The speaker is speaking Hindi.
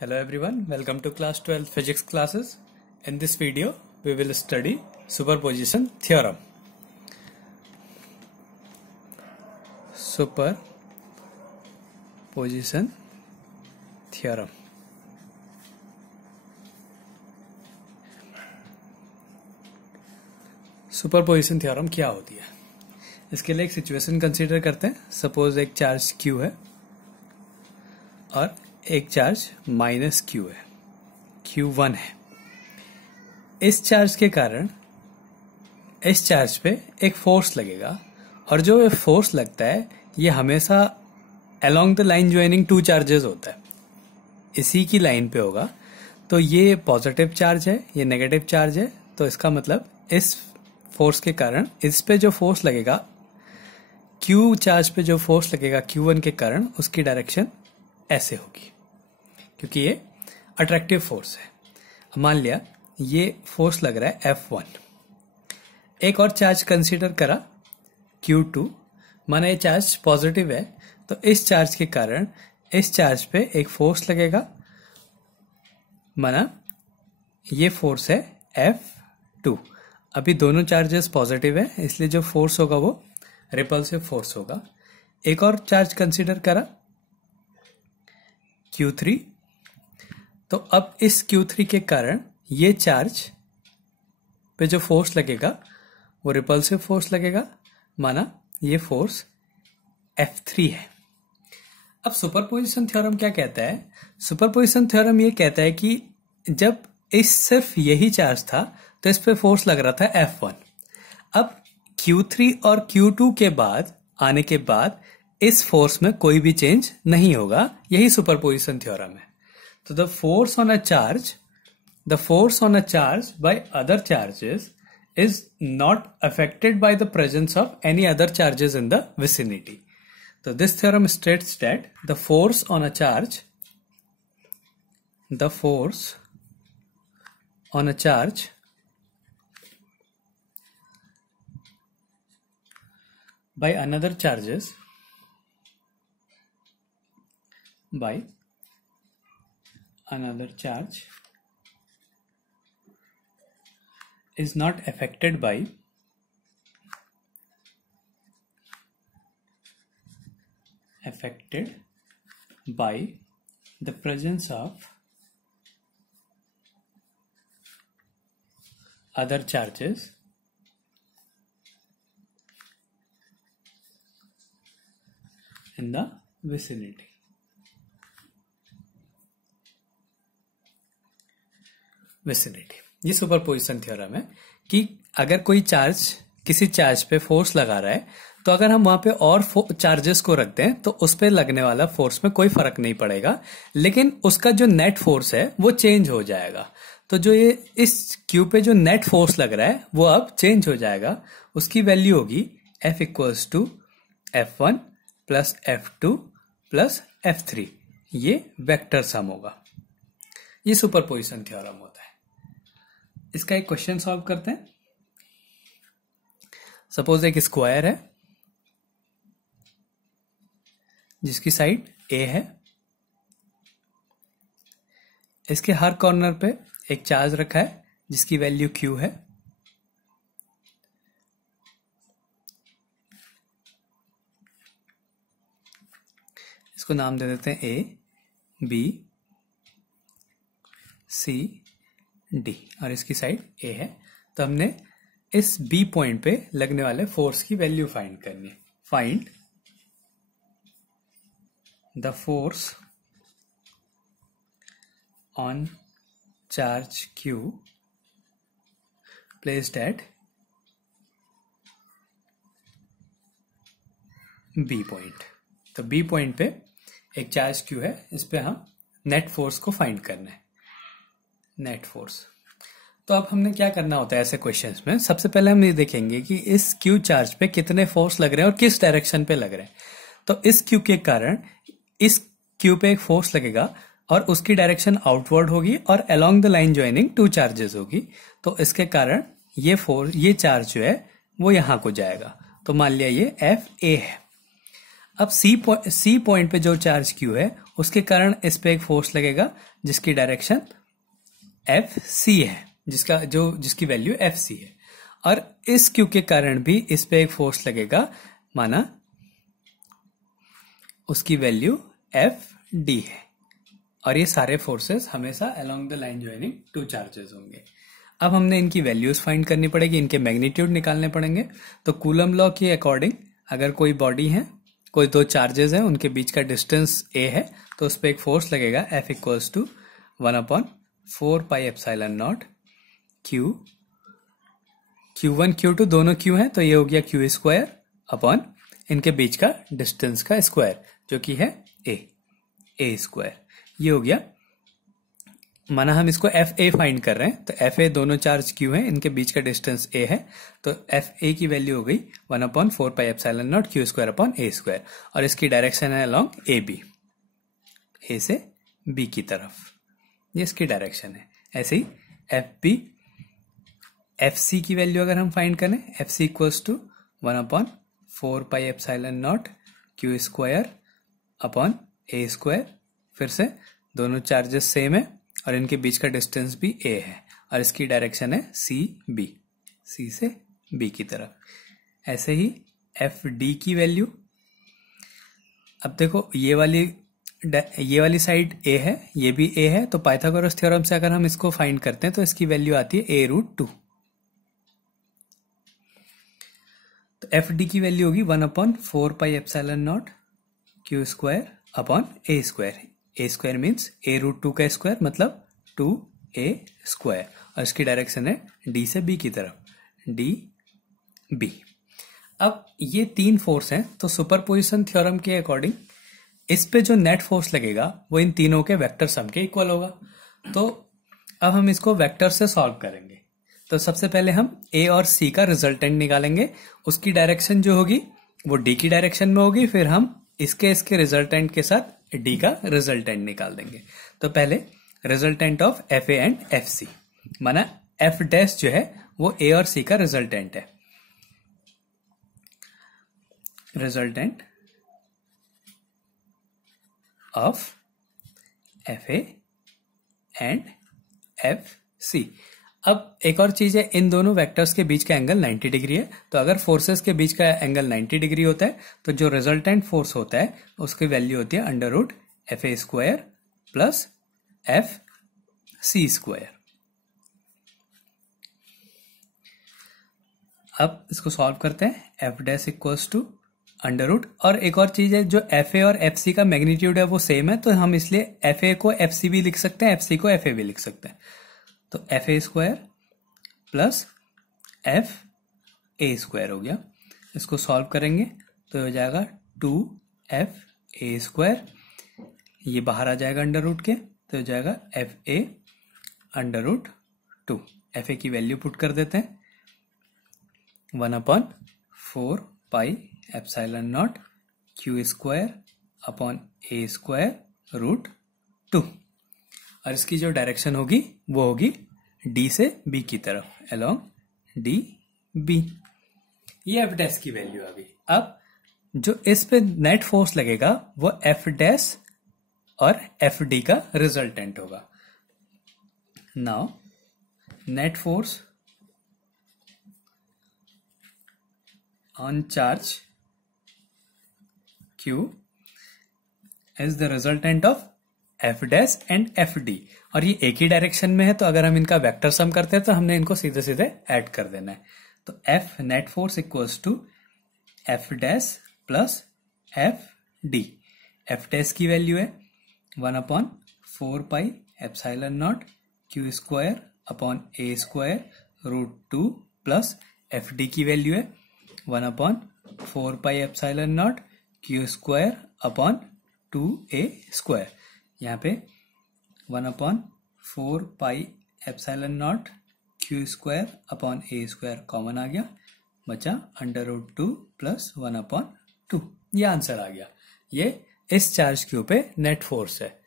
Hello everyone, welcome to class 12 physics classes. In this video, we will study superposition theorem. Superposition theorem. Superposition theorem क्या होती है? इसके लिए एक सिचुएशन कंसीडर करते हैं. सपोज एक चार्ज Q है और एक चार्ज माइनस Q है, Q1 है. इस चार्ज के कारण इस चार्ज पे एक फोर्स लगेगा और जो ये फोर्स लगता है ये हमेशा along the line joining two charges होता है, इसी की लाइन पे होगा. तो ये पॉजिटिव चार्ज है, ये नेगेटिव चार्ज है. तो इसका मतलब इस फोर्स के कारण इस पे जो फोर्स लगेगा, Q चार्ज पे जो फोर्स लगेगा Q1 के कारण, उसकी डायरेक्शन ऐसे होगी क्योंकि ये अट्रैक्टिव फोर्स है. मान लिया ये फोर्स लग रहा है F1. एक और चार्ज कंसीडर करा Q2. माना ये चार्ज पॉजिटिव है तो इस चार्ज के कारण इस चार्ज पे एक फोर्स लगेगा. माना ये फोर्स है F2. अभी दोनों चार्जेस पॉजिटिव है इसलिए जो फोर्स होगा वो रिपल्सिव फोर्स होगा. एक और चार्ज कंसीडर करा Q3. तो अब इस Q3 के कारण ये चार्ज पे जो फोर्स लगेगा वो रिपल्सिव फोर्स लगेगा. माना ये फोर्स F3 है. अब सुपरपोजिशन थ्योरम क्या कहता है? सुपरपोजिशन थ्योरम ये कहता है कि जब इस सिर्फ यही चार्ज था तो इस पे फोर्स लग रहा था F1. अब Q3 और Q2 के बाद आने के बाद इस फोर्स में कोई भी चेंज नहीं होगा. यही सुपरपोजिशन थ्योरम है. तो the force on a charge by other charges is not affected by the presence of any other charges in the vicinity. So this theorem states that the force on a charge by another charges by another charge is not affected by the presence of other charges in the vicinity. ये सुपरपोजिशन थ्योरम है कि अगर कोई चार्ज किसी चार्ज पे फोर्स लगा रहा है तो अगर हम वहां पे और चार्जेस को रख दें तो उस पे लगने वाला फोर्स में कोई फर्क नहीं पड़ेगा, लेकिन उसका जो नेट फोर्स है वो चेंज हो जाएगा. तो जो ये इस Q पे जो नेट फोर्स लग रहा है वो अब चेंज हो जाएगा. उसकी वैल्यू होगी F equals to F1 plus F2 plus F3. ये वेक्टर सम होगा. ये सुपरपोजिशन थ्योरम होता है. इसका एक क्वेश्चन सॉल्व करते हैं. सपोज एक स्क्वायर है जिसकी साइड A है. इसके हर कॉर्नर पे एक चार्ज रखा है जिसकी वैल्यू Q है. इसको नाम दे देते हैं A, B, C, D और इसकी साइड A है. तो हमने इस B पॉइंट पे लगने वाले फोर्स की वैल्यू फाइंड करनी है. Find the force on charge Q placed at B point. तो B पॉइंट पे एक चार्ज Q है, इस पे हम नेट फोर्स को फाइंड करना है. Net force. तो अब हमने क्या करना होता है ऐसे क्वेश्चंस में? सबसे पहले हम ये देखेंगे कि इस Q चार्ज पे कितने फोर्स लग रहे हैं और किस डायरेक्शन पे लग रहे हैं. तो इस Q के कारण इस Q पे एक फोर्स लगेगा और उसकी डायरेक्शन आउटवर्ड होगी और along the line joining two charges होगी. तो इसके कारण ये चार्ज जो है वो यहां को जाएगा. तो मान लिया ये FA है. अब C पॉइंट पे जो चार्ज Q है उसके कारण इस पे एक फोर्स लगेगा जिसकी डायरेक्शन एफ सी है, जिसकी वैल्यू एफ सी है। और इस क्यू के कारण भी इस पे एक फोर्स लगेगा, माना उसकी वैल्यू एफ डी है। और ये सारे फोर्सेस हमेशा along the line joining two charges होंगे। अब हमने इनकी वैल्यूज फाइंड करनी पड़ेगी, इनके मैग्नीट्यूड निकालने पड़ेंगे। तो कूलम लॉ के अकॉर्डिंग अगर कोई बॉडी है, कोई दो चार्जेस है, उनके बीच का डिस्टेंस ए है, तो उस पर एक फोर्स लगेगा F equals to 1/4πε0 Q1 Q2 दोनों Q हैं, तो ये हो गया Q स्क्वायर अपॉन इनके बीच का डिस्टेंस का स्क्वायर जो कि है ए स्क्वायर। ये हो गया, माना हम इसको एफ ए फाइंड कर रहे हैं, तो एफ ए दोनों चार्ज Q हैं, इनके बीच का डिस्टेंस ए है, तो एफ ए की वैल्यू हो गई 1/4πε0 Q square upon A square. और इसकी डायरेक्शन है अलोंग ए बी, ए से बी की तरफ, ये इसकी डायरेक्शन है। ऐसे ही एफ सी की वैल्यू अगर हम फाइंड करें, F C equals to 1/4πε0 Q square upon A square. फिर से दोनों चार्जेस सेम है और इनके बीच का डिस्टेंस भी ए है और इसकी डायरेक्शन है सी से बी की तरफ। ऐसे ही एफ डी की वैल्यू, अब देखो ये वाली साइड ए है, ये भी ए है, तो पाइथागोरस थ्योरम से अगर हम इसको फाइंड करते हैं तो इसकी वैल्यू आती है a√2। तो एफ डी की वैल्यू होगी 1/4πε0 Q square upon A square. A square means a√2 का स्क्वायर मतलब 2a स्क्वायर, और इसकी डायरेक्शन है डी से बी की तरफ, डी बी। अब ये तीन फोर्स हैं, तो सुपरपोजिशन थ्योरम के अकॉर्डिंग इस पे जो नेट फोर्स लगेगा वो इन तीनों के वेक्टर सम के इक्वल होगा। तो अब हम इसको वेक्टर से सॉल्व करेंगे। तो सबसे पहले हम ए और सी का रिजल्टेंट निकालेंगे, उसकी डायरेक्शन जो होगी वो डी की डायरेक्शन में होगी, फिर हम इसके रिजल्टेंट के साथ डी का रिजल्टेंट निकाल देंगे। तो पहले resultant of F A and F C, माना एफ डैश जो है वो ए और सी का रिजल्टेंट है। Resultant of F A and F C. अब एक और चीज है, इन दोनों वेक्टर्स के बीच का एंगल 90 डिग्री है, तो अगर फोर्सेस के बीच का एंगल 90 डिग्री होता है तो जो रिजल्टेंट फोर्स होता है उसकी वैल्यू होती है √FA square plus FC square. अब इसको सॉल्व करते हैं, एफ डैश इक्वल्स टू √ और एक और चीज है, जो FA और FC का मैग्नीट्यूड है वो सेम है, तो हम इसलिए FA को FC भी लिख सकते हैं, FC को FA भी लिख सकते हैं। तो FA square plus FA square हो गया। इसको सॉल्व करेंगे तो हो जाएगा 2FA स्क्वायर, ये बाहर आ जाएगा √ के, तो हो जाएगा FA √2। FA की वैल्यू पुट कर देते हैं 1/4πε0 Q square upon A square √2। और इसकी जो डायरेक्शन होगी वो होगी डी से बी की तरफ, अलोंग डी बी। ये एफ डैश की वैल्यू आ गई। अब जो इस पे नेट फोर्स लगेगा वो एफ डैश और एफ डी का रिजल्टेंट होगा। Now net force on charge Q is the resultant of F dash and F D, और ये एक ही डायरेक्शन में है, तो अगर हम इनका वेक्टर सम करते हैं तो हमने इनको सीधे सीधे ऐड कर देना है। तो F net force equals to F dash plus F D. F dash की वैल्यू है 1/4πε0 Q square upon A square √2 plus F D की वैल्यू है 1/4πε0 Q square upon 2a square. यहाँ पे 1/4πε0 Q square upon a square common आ गया, बचा √2 प्लस 1/2। ये आंसर आ गया। ये इस चार्ज क्यू पे नेट फोर्स है।